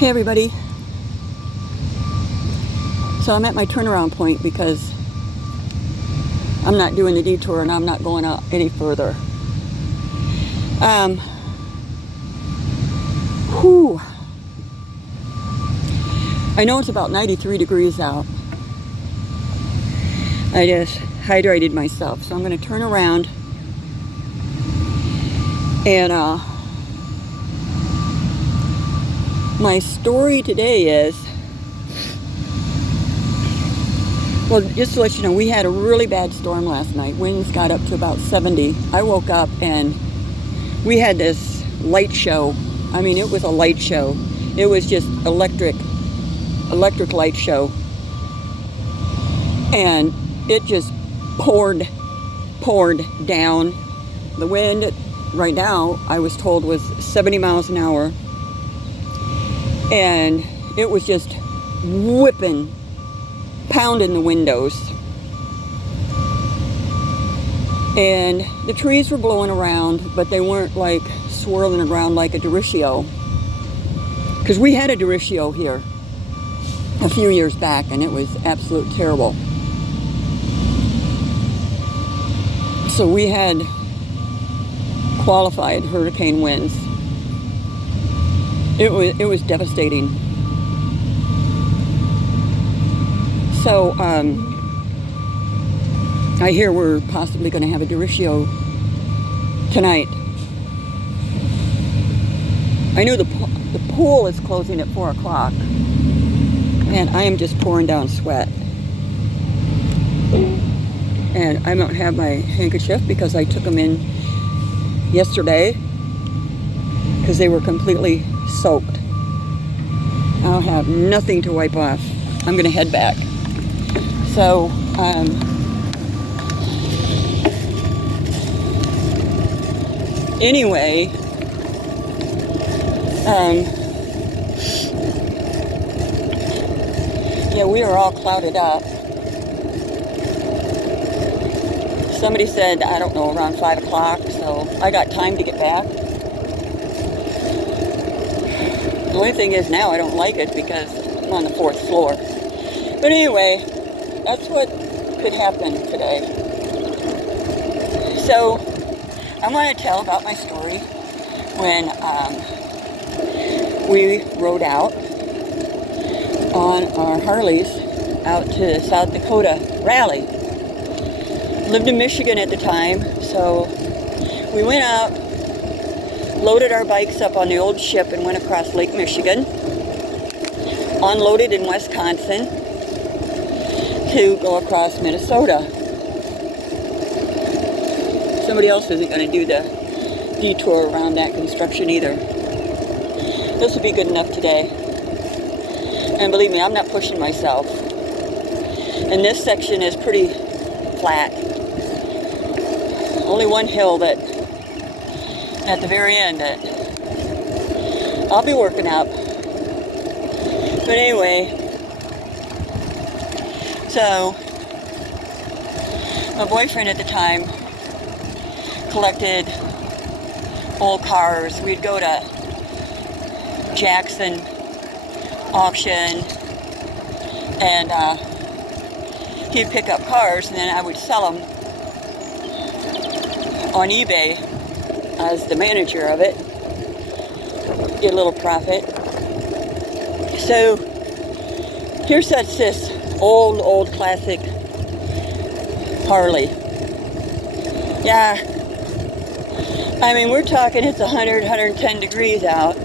Hey everybody. So I'm at my turnaround point because I'm not doing the detour and I'm not going out any further. I know it's about 93 degrees out. I just hydrated myself, so I'm going to turn around and my story today is, well, just to let you know, we had a really bad storm last night. Winds got up to about 70. I woke up and we had this light show. I mean, it was a light show. It was just electric light show. And it just poured down. The wind right now, I was told, was 70 miles an hour. And it was just whipping, pounding the windows. And the trees were blowing around, but they weren't like swirling around like a derecho. Because we had a derecho here a few years back, and it was absolutely terrible. So we had qualified hurricane winds. It was devastating. So I hear we're possibly going to have a derecho tonight. I know the pool is closing at 4 o'clock, and I am just pouring down sweat. And I don't have my handkerchief because I took them in yesterday because they were completely soaked. I'll have nothing to wipe off. I'm going to head back. So, anyway, yeah, we are all clouded up. Somebody said, I don't know, around 5 o'clock, so I got time to get back. The only thing is now I don't like it because I'm on the 4th floor. But anyway, that's what could happen today. So I want to tell about my story when we rode out on our Harleys out to South Dakota rally. Lived in Michigan at the time, so we went out, loaded our bikes up on the old ship and went across Lake Michigan, unloaded in Wisconsin to go across Minnesota. Somebody else isn't going to do the detour around that construction either. This will be good enough today. And believe me, I'm not pushing myself. And this section is pretty flat. Only one hill that at the very end that I'll be working up. But anyway, so my boyfriend at the time collected old cars. We'd go to Jackson auction and he'd pick up cars and then I would sell them on eBay as the manager of it, get a little profit. So here sits this old classic Harley. Yeah, I mean, we're talking it's 100, 110 degrees out.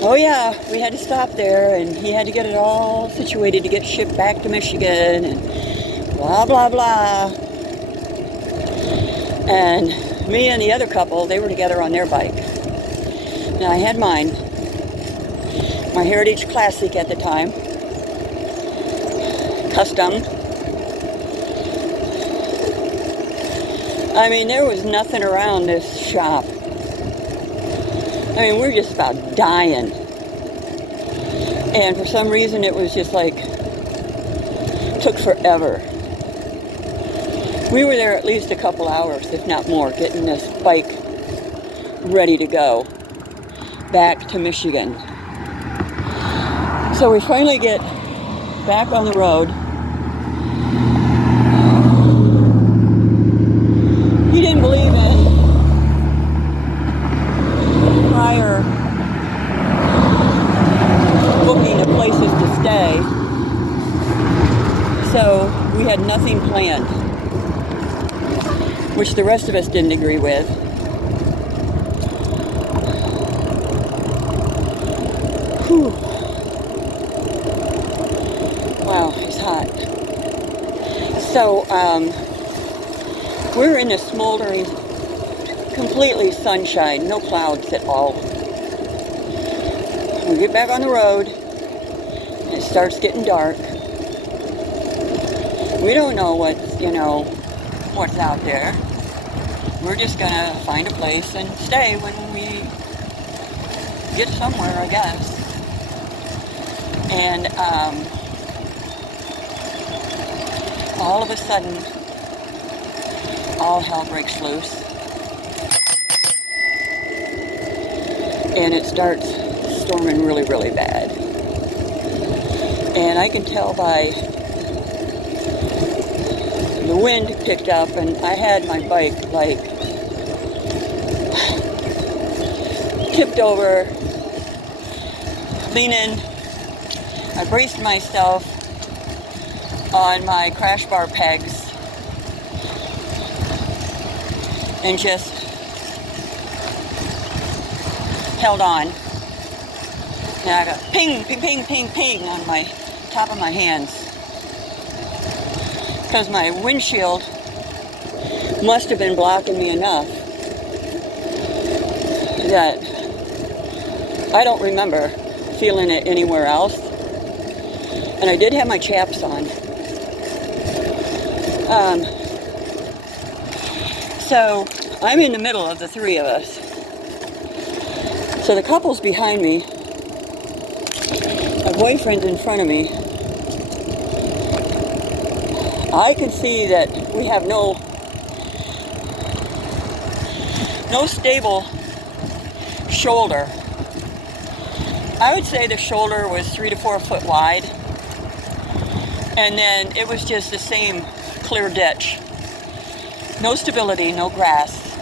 Oh yeah, we had to stop there and he had to get it all situated to get shipped back to Michigan and blah, blah, blah. And me and the other couple, they were together on their bike. Now I had mine, my Heritage Classic at the time, custom. I mean, there was nothing around this shop. I mean, we're just about dying. And for some reason, it was just like, took forever. We were there at least a couple hours, if not more, getting this bike ready to go. back to Michigan. So we finally get back on the road. He didn't believe in prior booking of places to stay, so we had nothing planned, which the rest of us didn't agree with. Whew. Wow, it's hot. So, we're in a smoldering, completely sunshine, no clouds at all. We get back on the road, and it starts getting dark. We don't know what's out there. We're just gonna find a place and stay when we get somewhere, I guess. And all of a sudden, all hell breaks loose. And it starts storming really, really bad. And I can tell by the wind picked up, and I had my bike like tipped over, leaning. I braced myself on my crash bar pegs and just held on. And I got ping, ping, ping, ping, ping on my top of my hands, because my windshield must have been blocking me enough that I don't remember feeling it anywhere else. And I did have my chaps on. So I'm in the middle of the three of us. So the couple's behind me. My boyfriend's in front of me. I can see that we have no stable shoulder. I would say the shoulder was 3 to 4 foot wide, and then it was just the same clear ditch. No stability, no grass.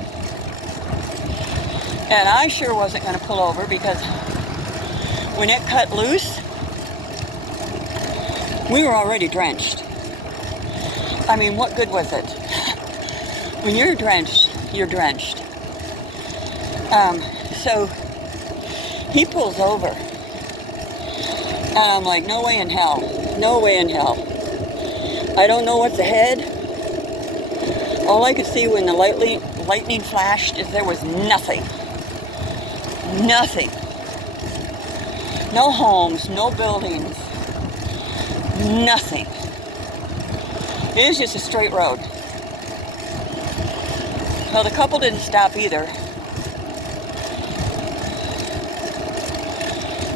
And I sure wasn't going to pull over, because when it cut loose, we were already drenched. I mean, what good was it? When you're drenched, you're drenched. So he pulls over, and I'm like, no way in hell, no way in hell. I don't know what's ahead. All I could see when the lightning flashed is there was nothing. Nothing. No homes, no buildings, nothing. It was just a straight road. Well, the couple didn't stop either.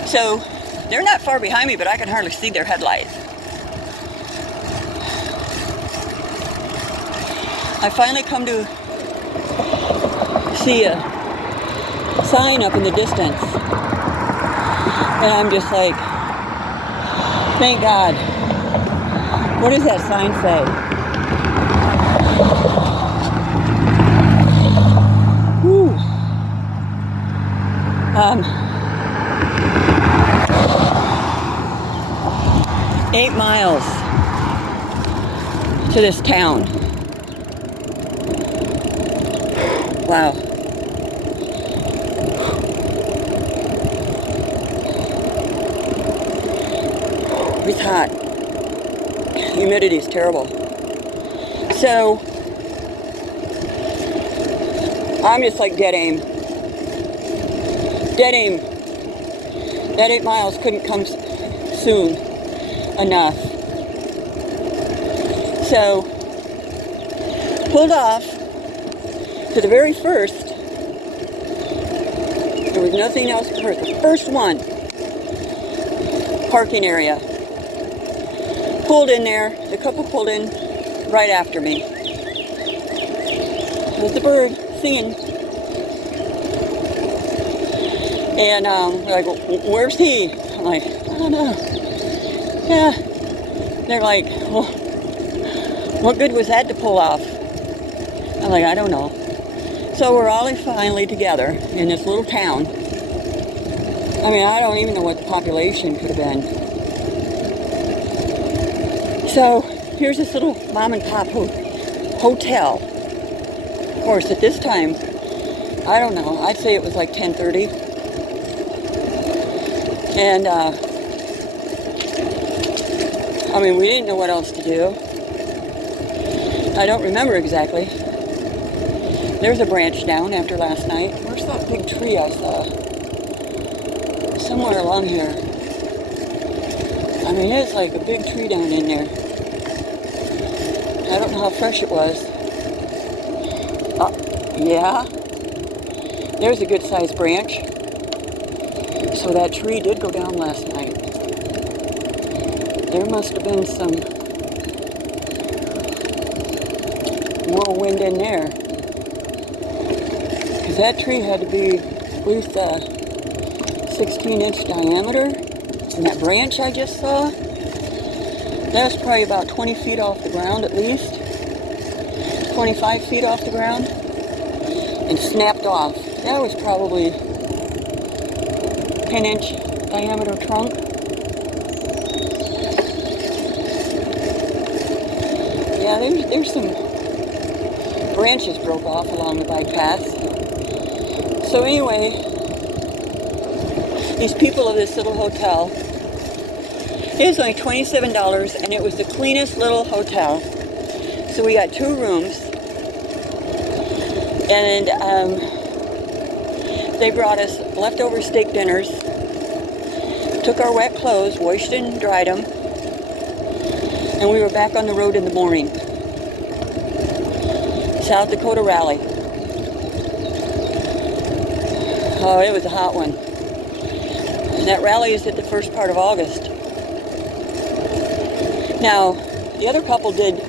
So they're not far behind me, but I can hardly see their headlights. I finally come to see a sign up in the distance. And I'm just like, thank God. What does that sign say? Whew. 8 miles to this town. Wow. It's hot. Humidity is terrible. So I'm just like dead aim. Dead aim. That 8 miles couldn't come soon enough. So pulled off to the very first. There was nothing else but the first one. Parking area. Pulled in there. The couple pulled in right after me. There's the bird singing. And they're like, where's he? I'm like, I don't know. Yeah. They're like, well, what good was that to pull off? I'm like, I don't know. So we're all finally together in this little town. I mean, I don't even know what the population could have been. So here's this little mom and pop hotel. Of course, at this time, I don't know, I'd say it was like 10:30. And, I mean, we didn't know what else to do. I don't remember exactly. There's a branch down after last night. Where's that big tree I saw? Somewhere along here. I mean, it's like a big tree down in there. I don't know how fresh it was. Yeah. There's a good sized branch. So that tree did go down last night. There must have been some whirlwind in there. Because that tree had to be at least 16-inch diameter. And that branch I just saw, that's probably about 20 feet off the ground at least. 25 feet off the ground. And snapped off. That was probably 10-inch diameter trunk. Yeah, there's some branches broke off along the bike paths. So anyway, these people of this little hotel, it was only $27 and it was the cleanest little hotel. So we got 2 rooms. And they brought us leftover steak dinners, took our wet clothes, washed and dried them, and we were back on the road in the morning. South Dakota rally. Oh, it was a hot one. And that rally is at the first part of August. Now, the other couple did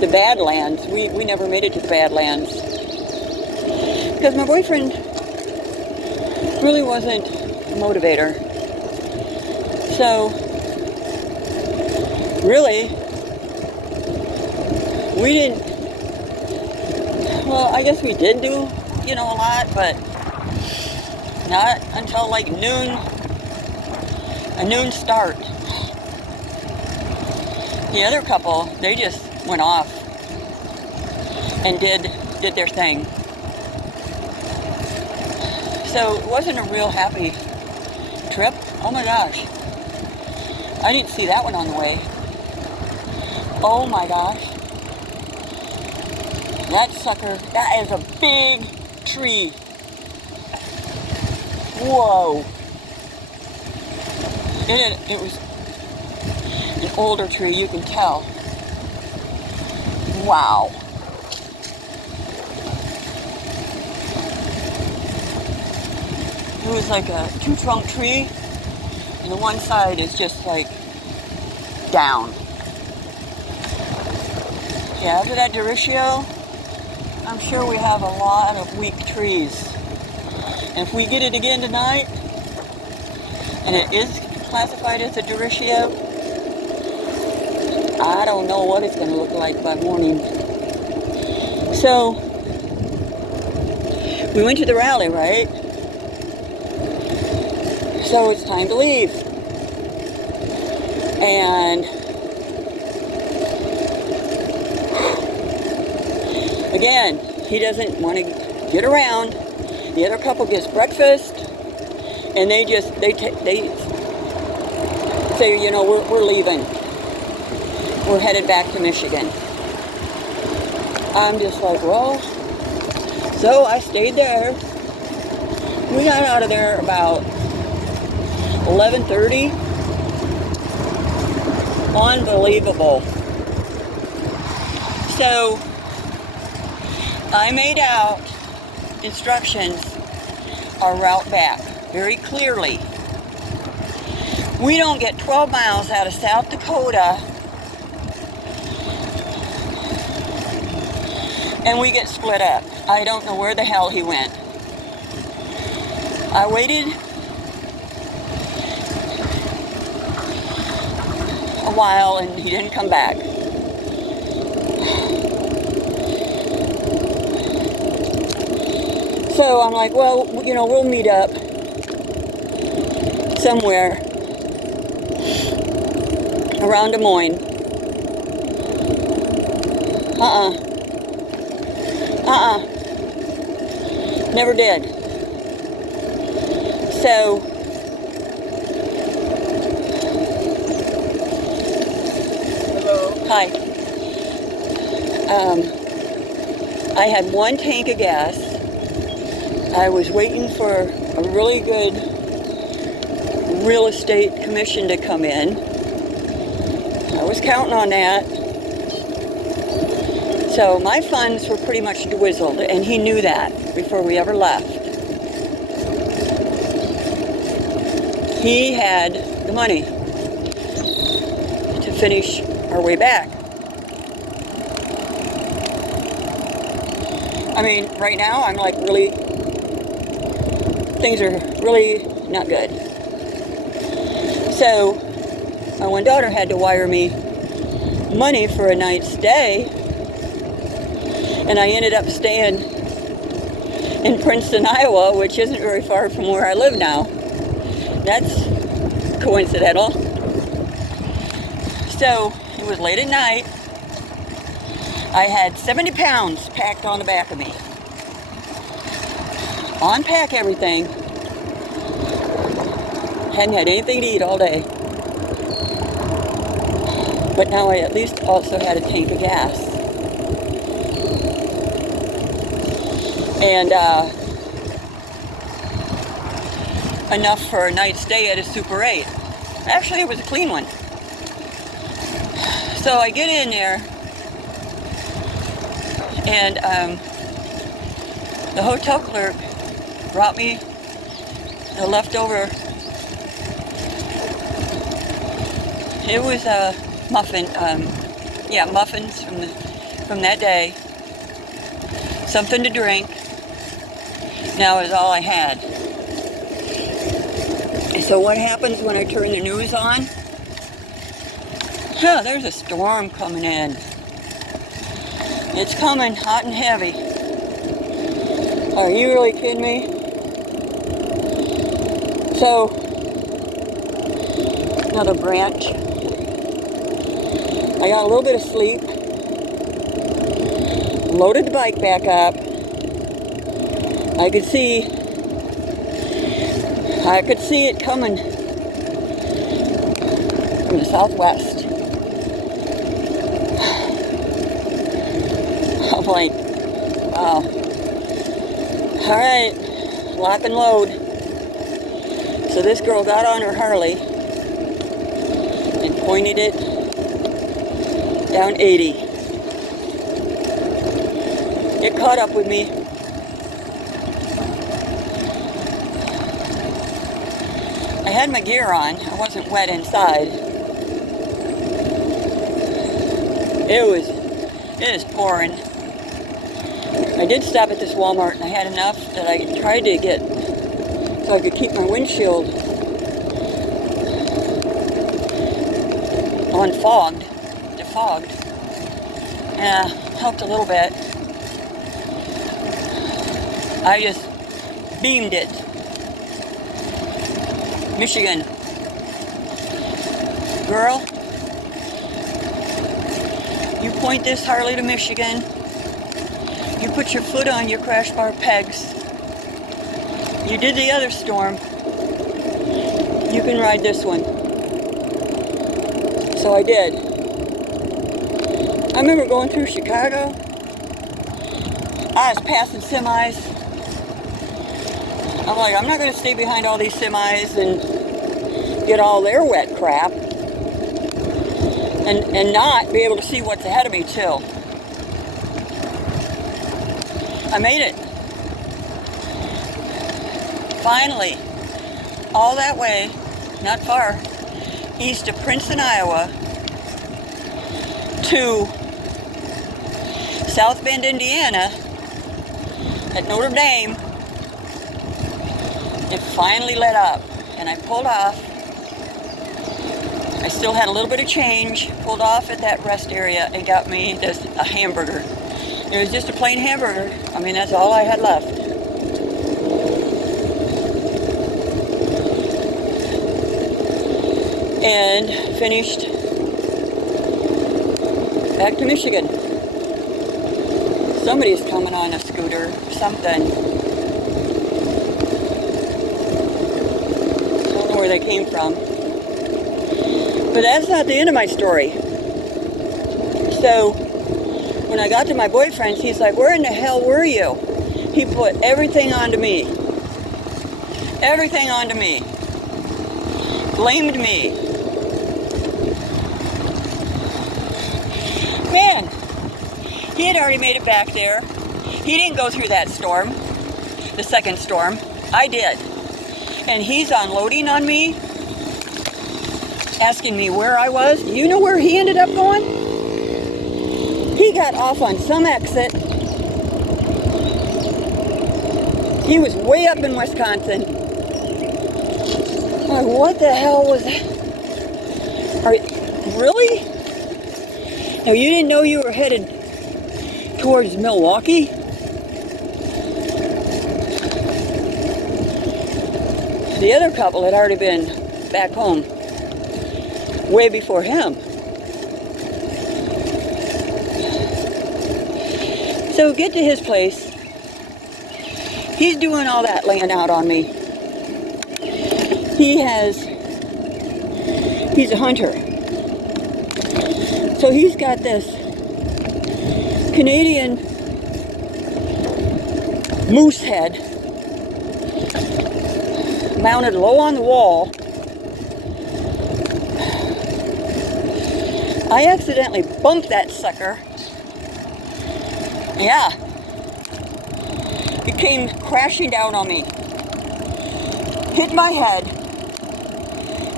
the Badlands. We never made it to the Badlands. Because my boyfriend really wasn't a motivator. So, really, we didn't, well, I guess we did do, a lot, but not until like noon, a noon start. The other couple, they just went off and did their thing. So it wasn't a real happy trip. Oh my gosh. I didn't see that one on the way. Oh my gosh. That sucker, that is a big tree. Whoa. It was an older tree, you can tell. Wow. It was like a 2-trunk tree, and the one side is just like down. Yeah, after that derecho, I'm sure we have a lot of weak trees. And if we get it again tonight, and it is classified as a derecho, I don't know what it's going to look like by morning. So, we went to the rally, right? So it's time to leave. And again, he doesn't want to get around. The other couple gets breakfast, and they say, we're leaving. We're headed back to Michigan. I'm just like, well, so I stayed there. We got out of there about 11:30. Unbelievable. So I made out instructions, our route back, very clearly. We don't get 12 miles out of South Dakota and we get split up. I don't know where the hell he went. I waited a while and he didn't come back. So I'm like, well, you know, we'll meet up somewhere around Des Moines. Never did. So Hello. hi. I had one tank of gas. I was waiting for a really good real estate commission to come in. I was counting on that. So my funds were pretty much dwizzled, and he knew that before we ever left. He had the money to finish our way back. I mean, right now I'm like really, things are really not good. So my one daughter had to wire me money for a night's stay, and I ended up staying in Princeton, Iowa, which isn't very far from where I live now. That's coincidental. So it was late at night. I had 70 pounds packed on the back of me. Unpack everything. Hadn't had anything to eat all day. But now I at least also had a tank of gas. And enough for a night's stay at a Super 8. Actually, it was a clean one. So I get in there, and the hotel clerk brought me the leftover. It was a muffin, muffins from that day. Something to drink. Now is all I had. So what happens when I turn the news on? Oh, there's a storm coming in. It's coming hot and heavy. Are you really kidding me? So, another branch. I got a little bit of sleep. Loaded the bike back up. I could see it coming from the southwest. I'm like, wow. All right, lock and load. So this girl got on her Harley and pointed it down 80. It caught up with me. I had my gear on. I wasn't wet inside. It is pouring. I did stop at this Walmart and I had enough that I tried to get so I could keep my windshield defogged. Yeah, helped a little bit. I just beamed it. Michigan. Girl, you point this Harley to Michigan. You put your foot on your crash bar pegs. You did the other storm. You can ride this one. So I did. I remember going through Chicago. I was passing semis. I'm like, I'm not going to stay behind all these semis and get all their wet crap and not be able to see what's ahead of me too. I made it. Finally, all that way, not far, east of Princeton, Iowa, to South Bend, Indiana, at Notre Dame, It finally let up, and I pulled off. I still had a little bit of change, pulled off at that rest area and got me just a hamburger. It was just a plain hamburger. I mean, that's all I had left. And finished back to Michigan. Somebody's coming on a scooter, something. I don't know where they came from. But that's not the end of my story. So, when I got to my boyfriend's, he's like, where in the hell were you? He put everything onto me. Everything onto me. Blamed me. Man, he had already made it back there. He didn't go through that storm, the second storm. I did. And he's unloading on me, asking me where I was. You know where he ended up going? He got off on some exit. He was way up in Wisconsin. I'm like, what the hell was that? Really? Now, you didn't know you were headed towards Milwaukee? The other couple had already been back home way before him. So get to his place. He's doing all that laying out on me. He's a hunter. So he's got this Canadian moose head mounted low on the wall. I accidentally bumped that sucker. Yeah. It came crashing down on me. Hit my head.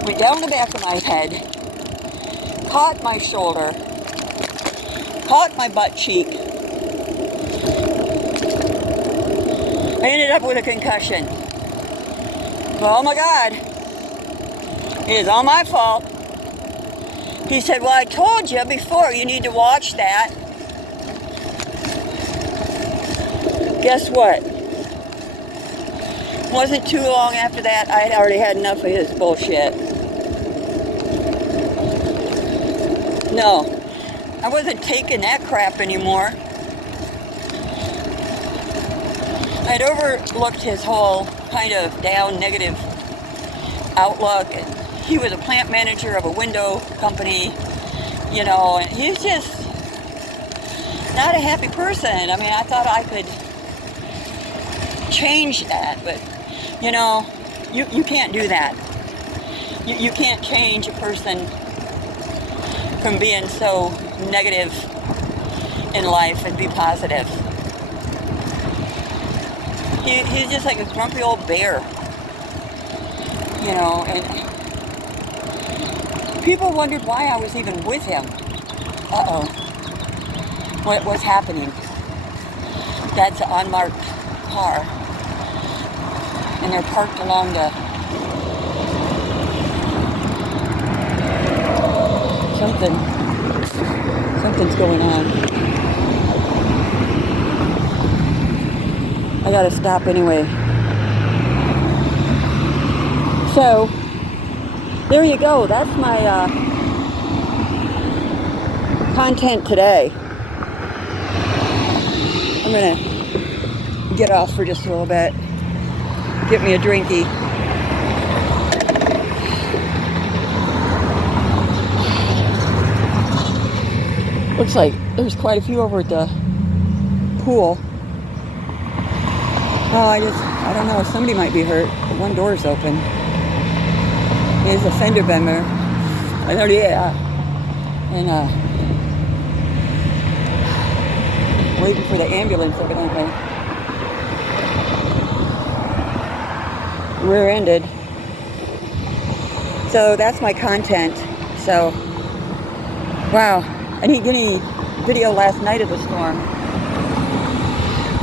Went down the back of my head. Caught my shoulder. Caught my butt cheek. I ended up with a concussion. Oh my God. It is all my fault. He said, well, I told you before you need to watch that. Guess what? Wasn't too long after that, I had already had enough of his bullshit. No, I wasn't taking that crap anymore. I'd overlooked his whole kind of down, negative outlook. And he was a plant manager of a window company, you know, and he's just not a happy person. I mean, I thought I could change that, but, you know, you can't do that. You can't change a person from being so negative in life and be positive. He's just like a grumpy old bear, you know, and people wondered why I was even with him. Uh-oh. What's happening? That's an unmarked car, and they're parked along the something's going on. I gotta stop anyway. So there you go. That's my content today. I'm gonna get off for just a little bit. Get me a drinky. Looks like there's quite a few over at the pool. Oh, I don't know. Somebody might be hurt. But one door's open. There's a fender bender. I know, yeah. And waiting for the ambulance, evidently. Rear-ended. So that's my content. So, wow. I didn't get any video last night of the storm.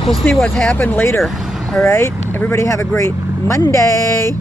We'll see what's happened later. All right, everybody have a great Monday.